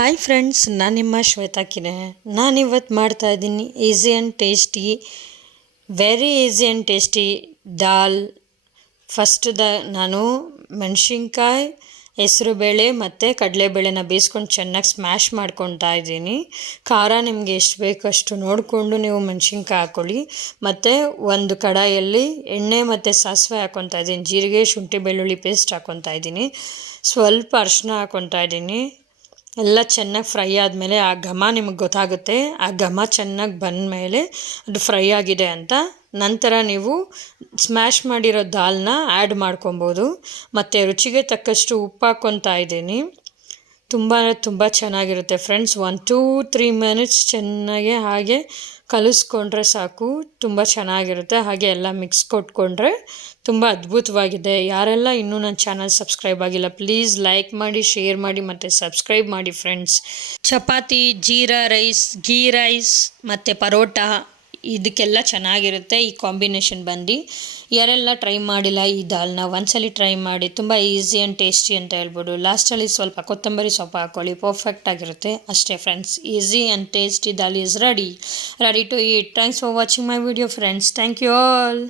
Hi friends, ನಾನು ನಿಮ್ಮ ಶ್ವೇತಾ ಕಿರೆ. ನಾನಿವತ್ತು ಮಾಡ್ತಾಯಿದ್ದೀನಿ easy and tasty, very easy and tasty dal. ನಾನು ಮೆಣಸಿನ್ಕಾಯಿ, ಹೆಸರುಬೇಳೆ ಮತ್ತು ಕಡಲೆಬೇಳೆನ ಬೇಯಿಸ್ಕೊಂಡು ಚೆನ್ನಾಗಿ ಸ್ಮ್ಯಾಶ್ ಮಾಡ್ಕೊತಾ ಇದ್ದೀನಿ. ಖಾರ ನಿಮಗೆ ಎಷ್ಟು ಬೇಕು ಅಷ್ಟು ನೋಡಿಕೊಂಡು ನೀವು ಮೆಣಸಿನ್ಕಾಯಿ ಹಾಕ್ಕೊಳ್ಳಿ. ಮತ್ತು ಒಂದು ಕಡಾಯಲ್ಲಿ ಎಣ್ಣೆ ಮತ್ತು ಸಾಸಿವೆ ಹಾಕ್ಕೊತಾ ಇದ್ದೀನಿ. ಜೀರಿಗೆ, ಶುಂಠಿ, ಬೆಳ್ಳುಳ್ಳಿ ಪೇಸ್ಟ್ ಹಾಕ್ಕೊತಾ ಇದ್ದೀನಿ. ಸ್ವಲ್ಪ ಅರಿಶಿನ ಹಾಕ್ಕೊತಾ ಇದ್ದೀನಿ. ಎಲ್ಲ ಚೆನ್ನಾಗಿ ಫ್ರೈ ಆದಮೇಲೆ ಆ ಘಮ ನಿಮಗೆ ಗೊತ್ತಾಗುತ್ತೆ. ಆ ಘಮ ಚೆನ್ನಾಗಿ ಬಂದಮೇಲೆ ಅದು ಫ್ರೈ ಆಗಿದೆ ಅಂತ. ನಂತರ ನೀವು ಸ್ಮ್ಯಾಶ್ ಮಾಡಿರೋ ದಾಲ್ನ ಆ್ಯಡ್ ಮಾಡ್ಕೊಬೋದು. ಮತ್ತು ರುಚಿಗೆ ತಕ್ಕಷ್ಟು ಉಪ್ಪು ಹಾಕ್ಕೊತಾ ಇದ್ದೀನಿ. ತುಂಬ ಚೆನ್ನಾಗಿರುತ್ತೆ ಫ್ರೆಂಡ್ಸ್. 1-3 ಮಿನಿಟ್ಸ್ ಚೆನ್ನಾಗೆ ಹಾಗೆ ಕಲಿಸ್ಕೊಂಡ್ರೆ ಸಾಕು, ತುಂಬ ಚೆನ್ನಾಗಿರುತ್ತೆ. ಹಾಗೆ ಎಲ್ಲ ಮಿಕ್ಸ್ ಕೊಟ್ಕೊಂಡ್ರೆ ತುಂಬ ಅದ್ಭುತವಾಗಿದೆ. ಯಾರೆಲ್ಲ ಇನ್ನೂ ನನ್ನ ಚಾನಲ್ ಸಬ್ಸ್ಕ್ರೈಬ್ ಆಗಿಲ್ಲ, ಪ್ಲೀಸ್ ಲೈಕ್ ಮಾಡಿ, ಶೇರ್ ಮಾಡಿ ಮತ್ತು ಸಬ್ಸ್ಕ್ರೈಬ್ ಮಾಡಿ friends. Chapati, jeera rice, ghee rice ಮತ್ತು ಪರೋಟ ಇದಕ್ಕೆಲ್ಲ ಚೆನ್ನಾಗಿರುತ್ತೆ ಈ ಕಾಂಬಿನೇಷನ್ ಬಂದು. ಯಾರೆಲ್ಲ ಟ್ರೈ ಮಾಡಿಲ್ಲ ಈ ದಾಲ್ನ, ಒಂದ್ಸಲಿ ಟ್ರೈ ಮಾಡಿ. ತುಂಬ ಈಸಿ ಆ್ಯಂಡ್ ಟೇಸ್ಟಿ ಅಂತ ಹೇಳ್ಬೋದು. ಲಾಸ್ಟಲ್ಲಿ ಸ್ವಲ್ಪ ಕೊತ್ತಂಬರಿ ಸೊಪ್ಪು ಹಾಕ್ಕೊಳ್ಳಿ, ಪರ್ಫೆಕ್ಟ್ ಆಗಿರುತ್ತೆ ಅಷ್ಟೇ friends. Easy and tasty dal is ready to eat. Thanks for watching my video friends. Thank you all.